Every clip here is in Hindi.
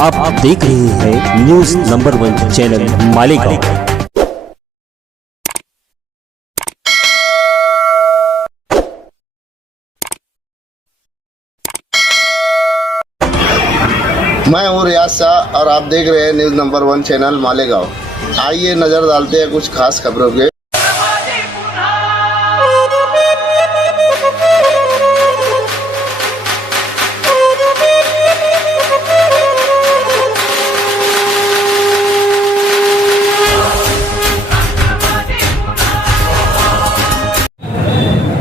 आप देख रहे हैं न्यूज नंबर 1 चैनल मालेगांव। मैं हूँ रियाज शाह और आप देख रहे हैं न्यूज नंबर 1 चैनल मालेगांव। आइए नजर डालते हैं कुछ खास खबरों के।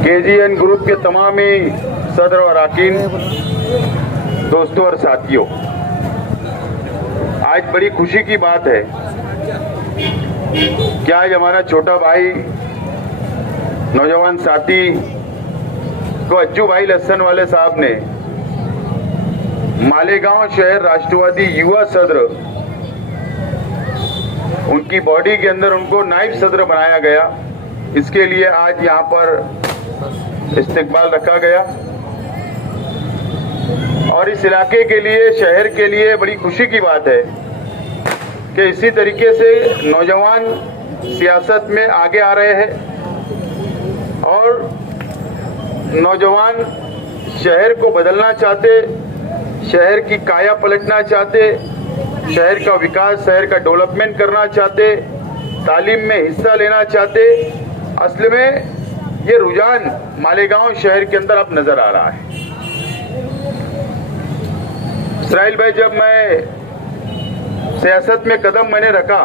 केजीएन ग्रुप के तमाम ही सदर और अरकान, दोस्तों और साथियों, आज बड़ी खुशी की बात है कि आज हमारा छोटा भाई नौजवान साथी को अज्जू भाई लस्सन वाले साहब ने मालेगांव शहर राष्ट्रवादी युवा सदर, उनकी बॉडी के अंदर उनको नायब सदर बनाया गया। इसके लिए आज यहाँ पर इस्तकबाल रखा गया और इस इलाके के लिए, शहर के लिए बड़ी खुशी की बात है कि इसी तरीके से नौजवान सियासत में आगे आ रहे हैं और नौजवान शहर को बदलना चाहते, शहर की काया पलटना चाहते, शहर का विकास, शहर का डेवलपमेंट करना चाहते, तालीम में हिस्सा लेना चाहते। असल में ये रुझान मालेगांव शहर के अंदर अब नजर आ रहा है। इसराइल भाई, जब मैं सियासत में कदम मैंने रखा,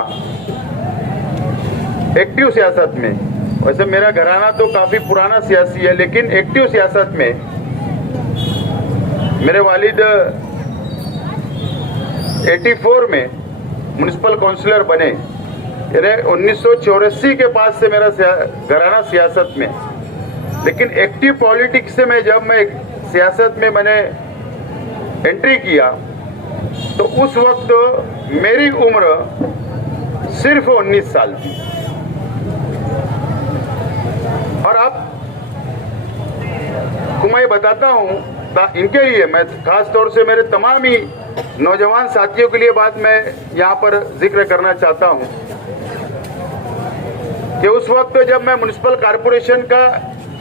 एक्टिव सियासत में, वैसे मेरा घराना तो काफी पुराना सियासी है, लेकिन एक्टिव सियासत में मेरे वालिद 84 में म्युनिसिपल काउंसिलर बने। 1984 के पास से मेरा घराना सियासत में, लेकिन एक्टिव पॉलिटिक्स से जब मैं सियासत में मैंने एंट्री किया तो उस वक्त मेरी उम्र सिर्फ 19 साल थी। और अब मैं बताता हूं इनके लिए, मैं खास तौर से मेरे तमाम ही नौजवान साथियों के लिए बात मैं यहां पर जिक्र करना चाहता हूं कि उस वक्त जब मैं म्युनिसिपल कॉर्पोरेशन का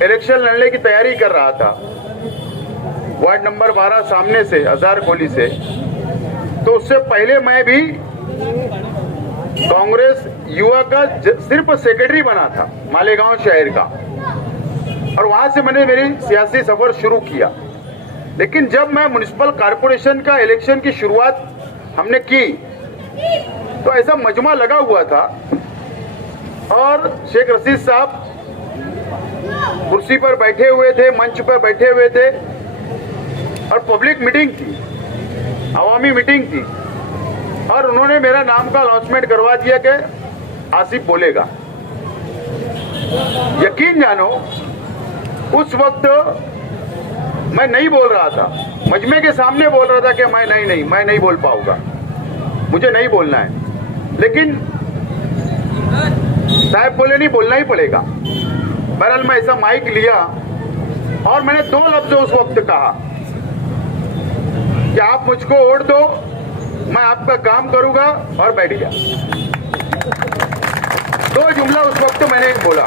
इलेक्शन लड़ने की तैयारी कर रहा था, वार्ड नंबर 12 सामने से, हजार कोली से, तो उससे पहले मैं भी कांग्रेस युवा का सिर्फ सेक्रेटरी बना था मालेगांव शहर का, और वहां से मैंने मेरी सियासी सफर शुरू किया। लेकिन जब मैं म्युनिसिपल कॉर्पोरेशन का इलेक्शन की शुरुआत हमने की तो ऐसा मजमा लगा हुआ था और शेख रशीद साहब कुर्सी पर बैठे हुए थे, मंच पर बैठे हुए थे और पब्लिक मीटिंग थी, अवामी मीटिंग थी, और उन्होंने मेरा नाम का अनाउंसमेंट करवा दिया कि आसिफ बोलेगा। यकीन जानो, उस वक्त मैं नहीं बोल रहा था, मजमे के सामने बोल रहा था कि मैं नहीं बोल पाऊंगा, मुझे नहीं बोलना है, लेकिन साहब बोले नहीं, बोलना ही पड़ेगा। बहरहाल मैं ऐसा माइक लिया और मैंने 2 लफ्ज उस वक्त कहा कि आप मुझको वोट दो, मैं आपका काम करूंगा, और बैठ गया। 2 जुमला उस वक्त मैंने बोला,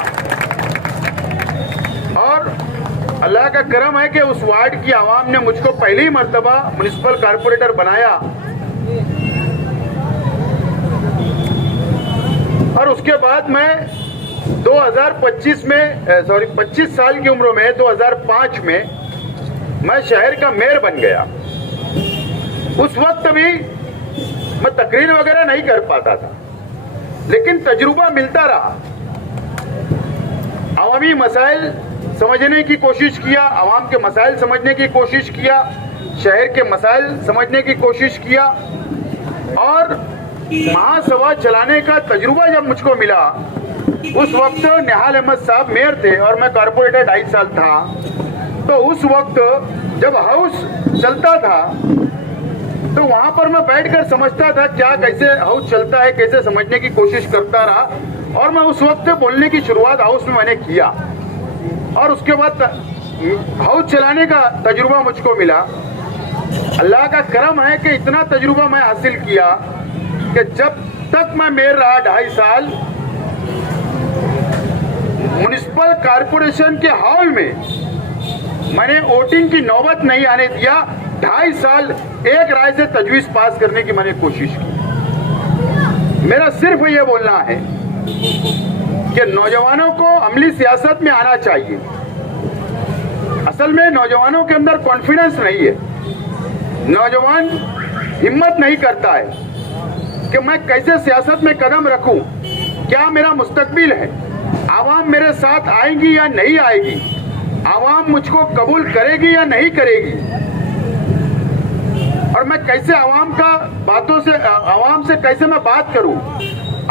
और अल्लाह का करम है कि उस वार्ड की आवाम ने मुझको पहली मर्तबा म्युनिसिपल कॉर्पोरेटर बनाया, और उसके बाद मैं 2025 में 25 साल की उम्र में 2005 में मैं शहर का मेयर बन गया। उस वक्त भी मैं तकरीर वगैरह नहीं कर पाता था, लेकिन तजुर्बा मिलता रहा। अवामी मसाइल समझने की कोशिश किया, आवाम के मसाइल समझने की कोशिश किया, शहर के मसाइल समझने की कोशिश किया, और महासभा चलाने का तजुर्बा जब मुझको मिला, उस वक्त निहाल अहमद साहब मेयर थे और मैं कॉर्पोरेटर 2.5 साल था। तो उस वक्त जब हाउस चलता था तो वहां पर मैं बैठकर समझता था क्या, कैसे हाउस चलता है, कैसे समझने की कोशिश करता रहा, और मैं उस वक्त बोलने की शुरुआत हाउस में मैंने किया, और उसके बाद हाउस चलाने का तजुर्बा मुझको मिला। अल्लाह का करम है कि इतना तजुर्बा मैं हासिल किया कि जब तक मैं मेयर रहा 2.5 साल, म्युनिसिपल कॉरपोरेशन के हॉल में मैंने वोटिंग की नौबत नहीं आने दिया। 2.5 साल एक राय से तजवीज़ पास करने की मैंने कोशिश की। मेरा सिर्फ ये बोलना है कि नौजवानों को अमली सियासत में आना चाहिए। असल में नौजवानों के अंदर कॉन्फिडेंस नहीं है, नौजवान हिम्मत नहीं करता है कि मैं कैसे सियासत में कदम रखूं, क्या मेरा मुस्तकबिल है, आवाम मेरे साथ आएगी या नहीं आएगी, आवाम मुझको कबूल करेगी या नहीं करेगी, और मैं कैसे आवाम का बातों से आवाम से कैसे मैं बात करूं,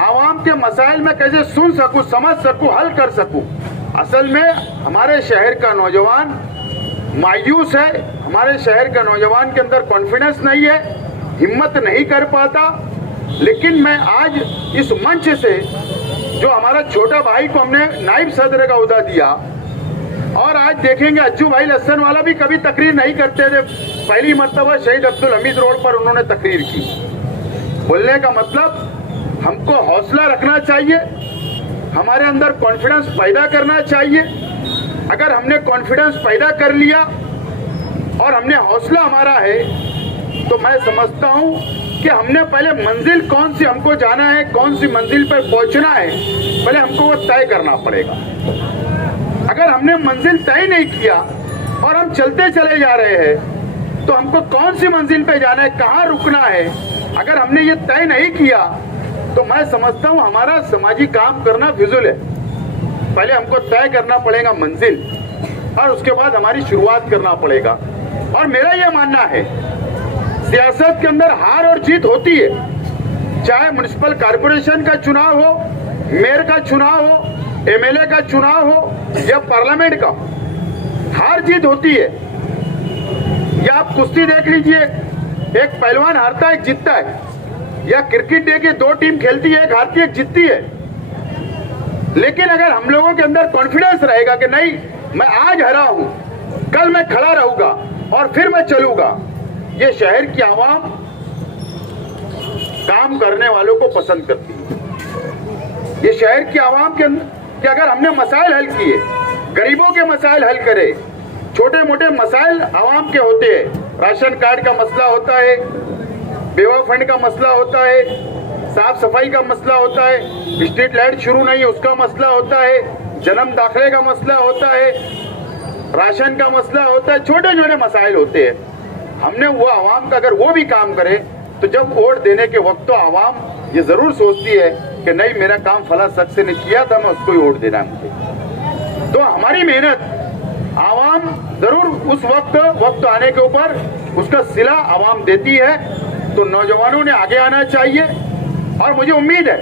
आवाम के मसाइल में कैसे सुन सकूं, समझ सकूं, हल कर सकूं। असल में हमारे शहर का नौजवान मायूस है, हमारे शहर का नौजवान के अंदर कॉन्फिडेंस नहीं है, हिम्मत नहीं कर पाता। लेकिन मैं आज इस मंच से जो हमारा छोटा भाई को हमने नायब सदर का उहदा दिया, और आज देखेंगे अज्जू भाई लस्सन वाला भी कभी तकरीर नहीं करते थे, पहली मर्तबा शहीद अब्दुल हमीद रोड पर उन्होंने तकरीर की। बोलने का मतलब हमको हौसला रखना चाहिए, हमारे अंदर कॉन्फिडेंस पैदा करना चाहिए। अगर हमने कॉन्फिडेंस पैदा कर लिया और हमने हौसला हमारा है, तो मैं समझता हूं कि हमने पहले मंजिल कौन सी हमको जाना है, कौन सी मंजिल पर पहुंचना है, पहले हमको वो तय करना पड़ेगा। अगर हमने मंजिल तय नहीं किया और हम चलते चले जा रहे हैं, तो हमको कौन सी मंजिल पे जाना है, कहाँ रुकना है, अगर हमने ये तय नहीं किया, तो मैं समझता हूँ हमारा समाजी काम करना फिजूल है। पहले हमको तय करना पड़ेगा मंजिल, और उसके बाद हमारी शुरुआत करना पड़ेगा। और मेरा यह मानना है, सियासत के अंदर हार और जीत होती है, चाहे म्युनिसिपल कॉरपोरेशन का चुनाव हो, मेयर का चुनाव हो, एमएलए का चुनाव हो या पार्लियामेंट का, हार जीत होती है। या आप कुश्ती देख लीजिए, एक पहलवान हारता है, एक जीतता है, या क्रिकेट देखिए, 2 टीम खेलती है, एक हारती है, एक जीतती है। लेकिन अगर हम लोगों के अंदर कॉन्फिडेंस रहेगा कि नहीं, मैं आज हरा हूं, कल मैं खड़ा रहूंगा और फिर मैं चलूंगा, ये शहर की आवाम काम करने वालों को पसंद करती है। ये शहर की आवाम के अंदर कि अगर हमने मसाइल हल किए, गरीबों के मसाइल हल करे, छोटे मोटे मसाइल आवाम के होते हैं, राशन कार्ड का मसला होता है, बेवा फंड का मसला होता है, साफ सफाई का मसला होता है, स्ट्रीट लाइट शुरू नहीं है उसका मसला होता है, जन्म दाखिले का मसला होता है, राशन का मसला होता है, छोटे छोटे मसाइल होते हैं। हमने वो आवाम का अगर वो भी काम करे, तो जब वोट देने के वक्त तो आवाम ये जरूर सोचती है कि नहीं, मेरा काम फला शख्स ने किया था, मैं उसको ही वोट देना है मुझे। तो हमारी मेहनत आवाम जरूर उस वक्त आने के ऊपर उसका सिला आवाम देती है। तो नौजवानों ने आगे आना चाहिए, और मुझे उम्मीद है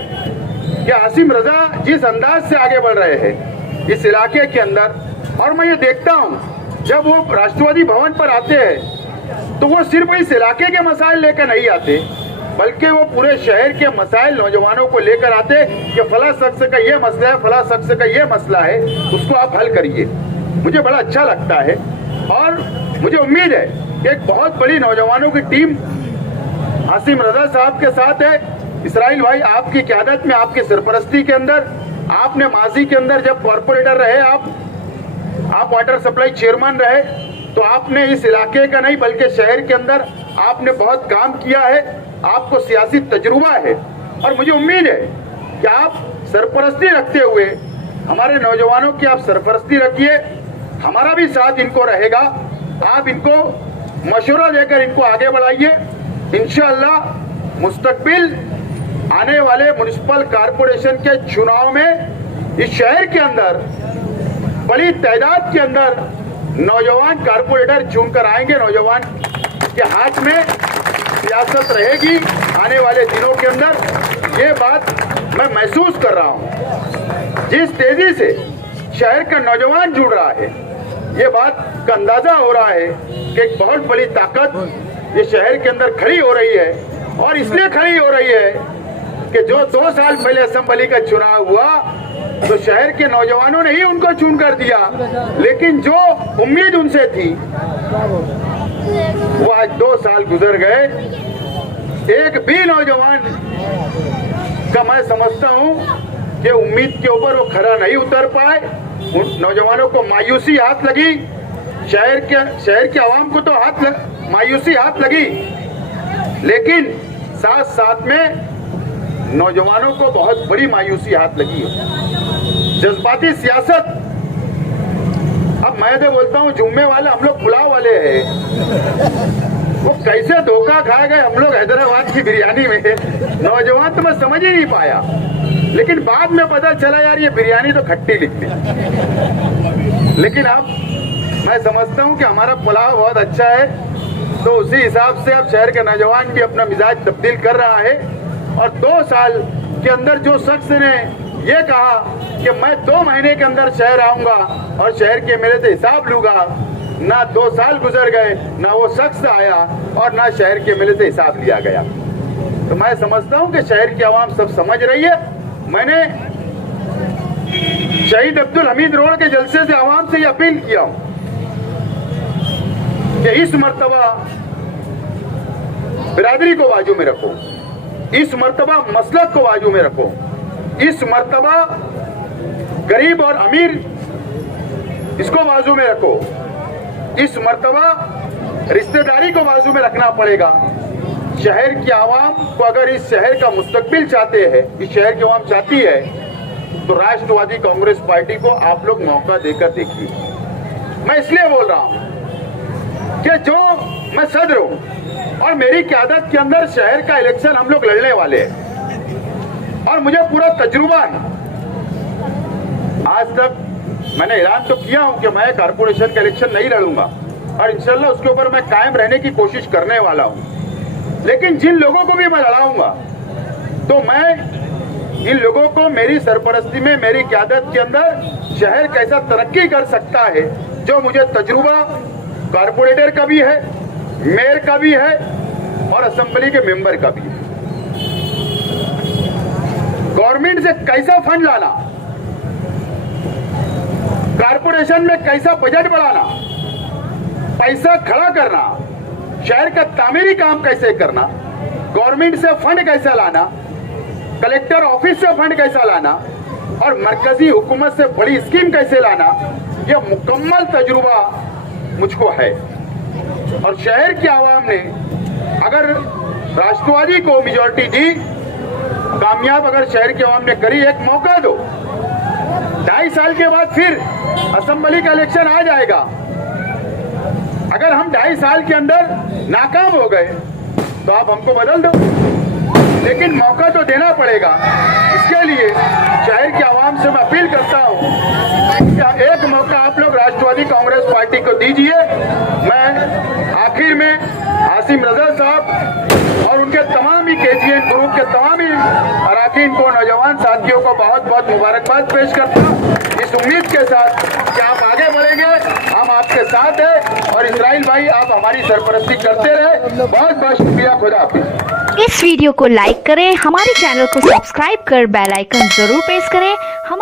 कि आसिम रजा जिस अंदाज से आगे बढ़ रहे हैं इस इलाके के अंदर, और मैं ये देखता हूँ जब वो राष्ट्रवादी भवन पर आते हैं तो वो सिर्फ इस इलाके के मसाइल लेकर नहीं आते, बल्कि वो पूरे शहर के मसाइल नौजवानों को लेकर आते कि फला शख्स का ये मसला है, फला शख्स का ये मसला है, उसको आप हल करिए। मुझे बड़ा अच्छा लगता है, और मुझे उम्मीद है कि एक बहुत बड़ी नौजवानों की टीम आसिम रजा साहब के साथ है। इसराइल भाई, आपकी क़यादत में, आपकी सरपरस्ती के अंदर, आपने माजी के अंदर जब कॉर्पोरेटर रहे, आप वाटर सप्लाई चेयरमैन रहे, तो आपने इस इलाके का नहीं बल्कि शहर के अंदर आपने बहुत काम किया है, आपको सियासी तजुर्बा है, और मुझे उम्मीद है कि आप सरपरस्ती रखते हुए हमारे नौजवानों की आप सरपरस्ती रखिए, हमारा भी साथ इनको रहेगा। आप इनको मशवरा देकर इनको आगे बढ़ाइए। इंशाअल्लाह मुस्तकबिल आने वाले म्युनिसिपल कॉरपोरेशन के चुनाव में इस शहर के अंदर बड़ी तादाद के अंदर नौजवान कॉरपोरेटर चुनकर आएंगे। नौजवान के हाथ में सियासत रहेगी आने वाले दिनों के अंदर। ये बात मैं महसूस कर रहा हूँ, जिस तेजी से शहर का नौजवान जुड़ रहा है, ये बात का अंदाजा हो रहा है कि एक बहुत बड़ी ताकत ये शहर के अंदर खड़ी हो रही है। और इसलिए खड़ी हो रही है कि जो 2 साल पहले असेंबली का चुनाव हुआ तो शहर के नौजवानों ने ही उनको चुन कर दिया, लेकिन जो उम्मीद उनसे थी वो आज 2 साल गुजर गए, एक भी नौजवान का मैं समझता हूं कि उम्मीद के ऊपर वो खरा नहीं उतर पाए। उन नौजवानों को मायूसी हाथ लगी, शहर के आवाम को तो मायूसी हाथ लगी, लेकिन साथ साथ में नौजवानों को बहुत बड़ी मायूसी हाथ लगी है। जज्बाती सियासत, अब मैं तो बोलता हूँ जुम्मे वाले हम लोग पुलाव वाले हैं, वो कैसे धोखा खा गए हम लोग हैदराबाद की बिरयानी में, नौजवान तो मैं समझ ही नहीं पाया। लेकिन बाद में पता चला यार ये बिरयानी तो खट्टी निकली। लेकिन अब मैं समझता हूँ कि हमारा पुलाव बहुत अच्छा है, तो उसी हिसाब से अब शहर का नौजवान भी अपना मिजाज तब्दील कर रहा है। और 2 साल के अंदर जो शख्स ने ये कहा कि मैं 2 महीने के अंदर शहर आऊंगा और शहर के मेरे से हिसाब लूंगा, ना 2 साल गुजर गए, ना वो शख्स आया और ना शहर के मेले से हिसाब लिया गया। तो मैं समझता हूं कि शहर की आवाम सब समझ रही है। मैंने शहीद अब्दुल हमीद रोड के जलसे से आवाम से ये अपील किया हूं कि इस मर्तबा बिरादरी को बाजू में रखो, इस मर्तबा मसलक को बाजू में रखो, इस मर्तबा गरीब और अमीर इसको बाजू में रखो, इस मर्तबा रिश्तेदारी को बाजू में रखना पड़ेगा। शहर की आवाम को अगर इस शहर का मुस्तकबिल चाहते हैं, इस शहर की आवाम चाहती है, तो राष्ट्रवादी कांग्रेस पार्टी को आप लोग मौका देकर देखिए। मैं इसलिए बोल रहा हूं कि जो मैं सदर हूं और मेरी क़यादत के अंदर शहर का इलेक्शन हम लोग लड़ने वाले हैं और मुझे पूरा तजुर्बा है। आज तक मैंने ऐलान तो किया हूं कि मैं कारपोरेशन का इलेक्शन नहीं लड़ूंगा और इंशाल्लाह उसके ऊपर मैं कायम रहने की कोशिश करने वाला हूं। लेकिन जिन लोगों को भी मैं लड़ाऊंगा तो मैं इन लोगों को मेरी सरपरस्ती में, मेरी क़यादत के अंदर शहर कैसा तरक्की कर सकता है, जो मुझे तजुर्बा कारपोरेटर का भी है, मेयर का भी है और असेंबली के मेंबर का भी है। गवर्नमेंट से कैसा फंड लाना, कारपोरेशन में कैसा बजट बढ़ाना, पैसा खड़ा करना, शहर का तामीरी काम कैसे करना, गवर्नमेंट से फंड कैसा लाना, कलेक्टर ऑफिस से फंड कैसा लाना और मरकजी हुकूमत से बड़ी स्कीम कैसे लाना, यह मुकम्मल तजुर्बा मुझको है। और शहर की आवाम ने अगर राष्ट्रवादी को मेजॉरिटी दी, कामयाब अगर शहर की आवाम ने करी, एक मौका दो, 2.5 साल के बाद फिर असेंबली का इलेक्शन आ जाएगा। अगर हम 2.5 साल के अंदर नाकाम हो गए तो आप हमको बदल दो, लेकिन मौका तो देना पड़ेगा। इसके लिए शहर की आवाम से मैं अपील करता हूं कि एक मौका आप लोग राष्ट्रवादी कांग्रेस पार्टी को दीजिए। मैं आखिर में आसिम रजा साहब और उनके तमाम ही KGN ग्रुप के तमाम ही अरकान को, नौजवान साथियों को बहुत बहुत मुबारकबाद पेश करता हूं, इस उम्मीद के साथ कि आप आगे बढ़ेंगे, हम आपके साथ हैं और इस्राइल भाई आप हमारी सरपरस्ती करते रहे। बहुत बहुत शुक्रिया, खुदा हाफिज। इस वीडियो को लाइक करें, हमारे चैनल को सब्सक्राइब कर बेल आइकन जरूर प्रेस करें। हम